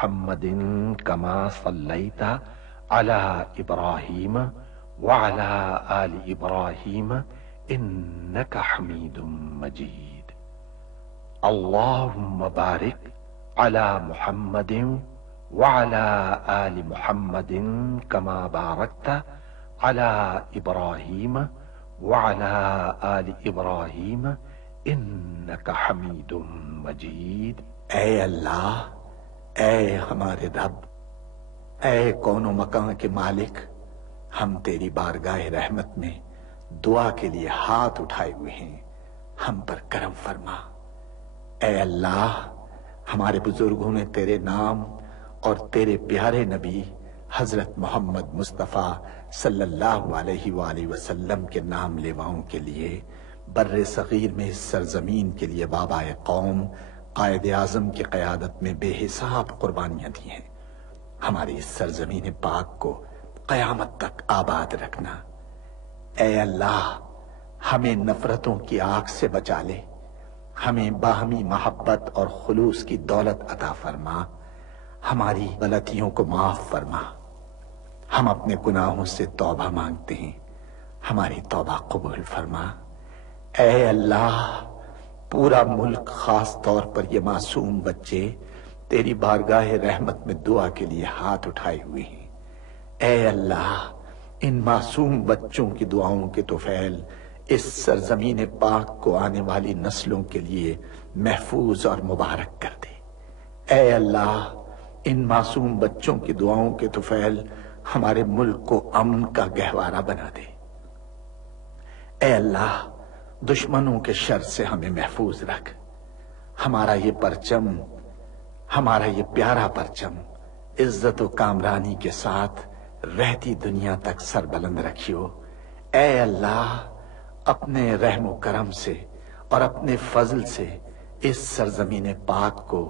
محمد كما صليت على إبراهيم وعلى آل إبراهيم إنك حميد مجيد. اللهم بارك على محمد وعلى آل محمد كما باركت على إبراهيم وعلى آل إبراهيم إنك حميد مجيد. اے اللہ، اے ہمارے رب، اے کون و مکان کے مالک، ہم تیری بارگاہ رحمت میں دعا کے لیے ہاتھ اٹھائے ہوئے ہیں، ہم پر کرم فرما۔ اے اللہ، ہمارے بزرگوں نے تیرے نام اور تیرے پیارے نبی حضرت محمد مصطفیٰ صلی اللہ علیہ وآلہ وسلم کے نام لیواؤں کے لیے بر صغیر میں اس سرزمین کے لیے بابا قوم قائد اعظم کی قیادت میں بے حساب قربانیاں دی ہیں۔ ہماری اس سرزمین پاک کو قیامت تک آباد رکھنا۔ اے اللہ، ہمیں نفرتوں کی آگ سے بچا لے، ہمیں باہمی محبت اور خلوص کی دولت عطا فرما، ہماری غلطیوں کو معاف فرما۔ ہم اپنے گناہوں سے توبہ مانگتے ہیں، ہماری توبہ قبول فرما۔ اے اللہ، پورا ملک، خاص طور پر یہ معصوم بچے تیری بارگاہ رحمت میں دعا کے لیے ہاتھ اٹھائے ہوئے ہیں۔ اے اللہ، ان معصوم بچوں کی دعاؤں کے طفیل اس سرزمین پاک کو آنے والی نسلوں کے لیے محفوظ اور مبارک کر دے۔ اے اللہ، ان معصوم بچوں کی دعاؤں کے طفیل ہمارے ملک کو امن کا گہوارہ بنا دے۔ اے اللہ، دشمنوں کے شر سے ہمیں محفوظ رکھ۔ ہمارا یہ پرچم، ہمارا یہ پیارا پرچم عزت و کامرانی کے ساتھ رہتی دنیا تک سربلند رکھیو۔ اے اللہ، اپنے رحم و کرم سے اور اپنے فضل سے اس سرزمین پاک کو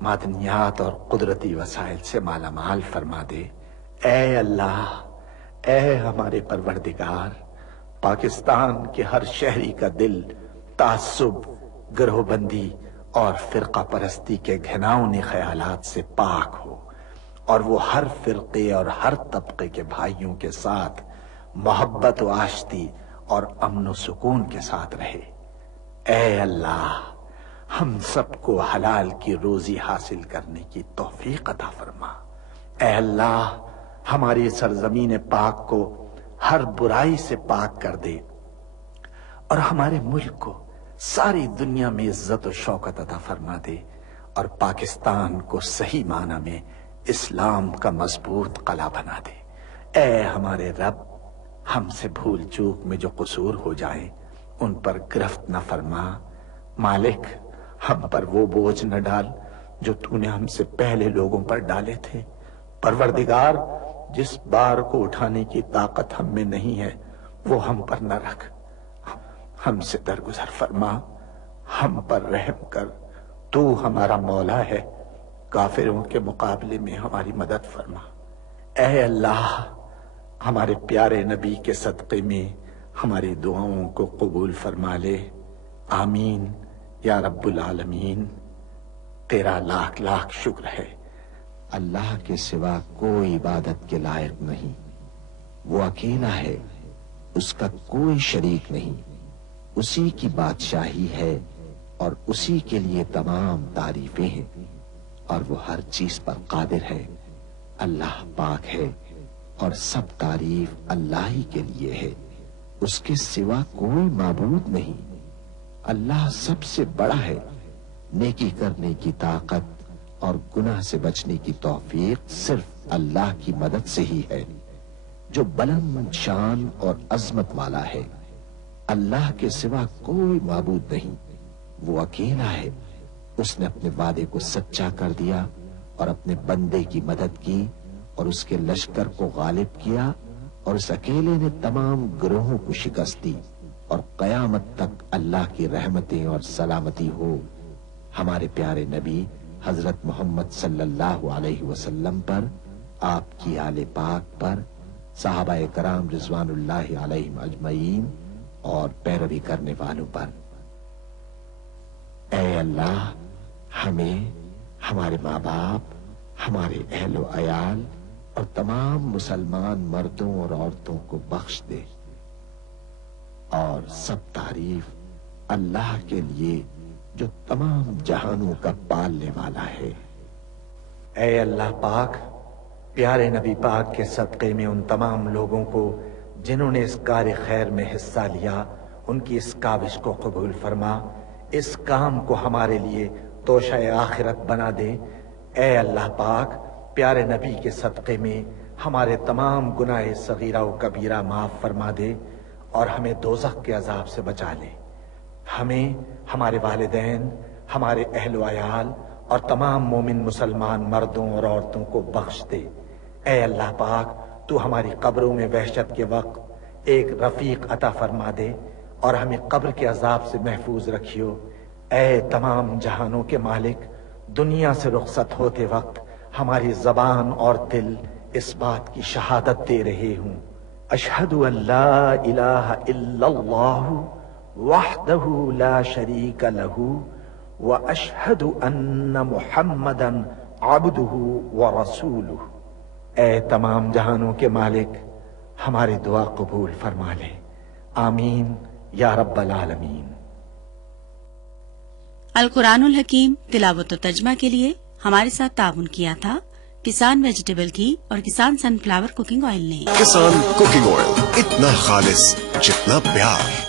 معدنیات اور قدرتی وسائل سے مالا مال فرما دے۔ اے اللہ، اے ہمارے پروردگار، پاکستان کے ہر شہری کا دل تعصب، گروہ بندی اور فرقہ پرستی کے گھناؤنے خیالات سے پاک ہو، اور وہ ہر فرقے اور ہر طبقے کے بھائیوں کے ساتھ محبت و آشتی اور امن و سکون کے ساتھ رہے۔ اے اللہ، ہم سب کو حلال کی روزی حاصل کرنے کی توفیق عطا فرما۔ اے اللہ، ہماری سرزمین پاک کو ہر برائی سے پاک کر دے، اور ہمارے ملک کو ساری دنیا میں عزت و شوکت عطا فرما دے، اور پاکستان کو صحیح معنی میں اسلام کا مضبوط قلعہ بنا دے۔ اے ہمارے رب، ہم سے بھول چوک میں جو قصور ہو جائیں ان پر گرفت نہ فرما۔ مالک، ہم پر وہ بوجھ نہ ڈال جو تو نے ہم سے پہلے لوگوں پر ڈالے تھے۔ پروردگار، جس بار کو اٹھانے کی طاقت ہم میں نہیں ہے وہ ہم پر نہ رکھ، ہم سے درگزر فرما، ہم پر رحم کر۔ تو ہمارا مولا ہے، کافروں کے مقابلے میں ہماری مدد فرما۔ اے اللہ، ہمارے پیارے نبی کے صدقے میں ہماری دعاؤں کو قبول فرما لے۔ آمین یا رب العالمین۔ تیرا لاکھ لاکھ شکر ہے۔ اللہ کے سوا کوئی عبادت کے لائق نہیں، وہ اکیلا ہے، اس کا کوئی شریک نہیں، اسی کی بادشاہی ہے اور اسی کے لیے تمام تعریفیں ہیں، اور وہ ہر چیز پر قادر ہے۔ اللہ پاک ہے اور سب تعریف اللہ ہی کے لیے ہے، اس کے سوا کوئی معبود نہیں۔ اللہ سب سے بڑا ہے، نیکی کرنے کی طاقت اور گناہ سے بچنے کی توفیق صرف اللہ کی مدد سے ہی ہے، جو بلند شان اور عظمت والا ہے۔ اللہ کے سوا کوئی معبود نہیں، وہ اکیلا ہے۔ اس نے اپنے وعدے کو سچا کر دیا اور اپنے بندے کی مدد کی اور اس کے لشکر کو غالب کیا، اور اس اکیلے نے تمام گروہوں کو شکست دی، اور قیامت تک اللہ کی رحمتیں اور سلامتی ہو ہمارے پیارے نبی حضرت محمد صلی اللہ علیہ وسلم پر، آپ کی آل پاک پر، صحابہ کرام رضوان اللہ علیہم اجمعین اور پیروی کرنے والوں پر۔ اے اللہ، ہمیں، ہمارے ماں باپ ہمارے اہل و عیال اور تمام مسلمان مردوں اور عورتوں کو بخش دے، اور سب تعریف اللہ کے لیے جو تمام جہانوں کا پالنے والا ہے۔ اے اللہ پاک، پیارے نبی پاک کے صدقے میں ان تمام لوگوں کو جنہوں نے اس کار خیر میں حصہ لیا، ان کی اس کاوش کو قبول فرما، اس کام کو ہمارے لیے توشہ آخرت بنا دے۔ اے اللہ پاک، پیارے نبی کے صدقے میں ہمارے تمام گناہ صغیرہ و کبیرہ معاف فرما دے اور ہمیں دوزخ کے عذاب سے بچا لے۔ ہمیں، ہمارے والدین، ہمارے اہل و عیال اور تمام مومن مسلمان مردوں اور عورتوں کو بخش دے۔ اے اللہ پاک، تو ہماری قبروں میں وحشت کے وقت ایک رفیق عطا فرما دے اور ہمیں قبر کے عذاب سے محفوظ رکھیو۔ اے تمام جہانوں کے مالک، دنیا سے رخصت ہوتے وقت ہماری زبان اور دل اس بات کی شہادت دے رہے ہوں، اشہد ان لا الہ الا اللہ وحدہ لا شریک لہ واشہد ان محمدا عبدہ ورسولہ۔ اے تمام جہانوں کے مالک، ہماری دعا قبول فرما لے، آمین یا رب العالمین۔ القرآن الحکیم تلاوت و ترجمہ کے لیے ہمارے ساتھ تعاون کیا تھا کسان ویجیٹیبل گھی اور کسان سن فلاور کوکنگ آئل نے۔ کسان کوکنگ آئل، اتنا خالص جتنا پیار۔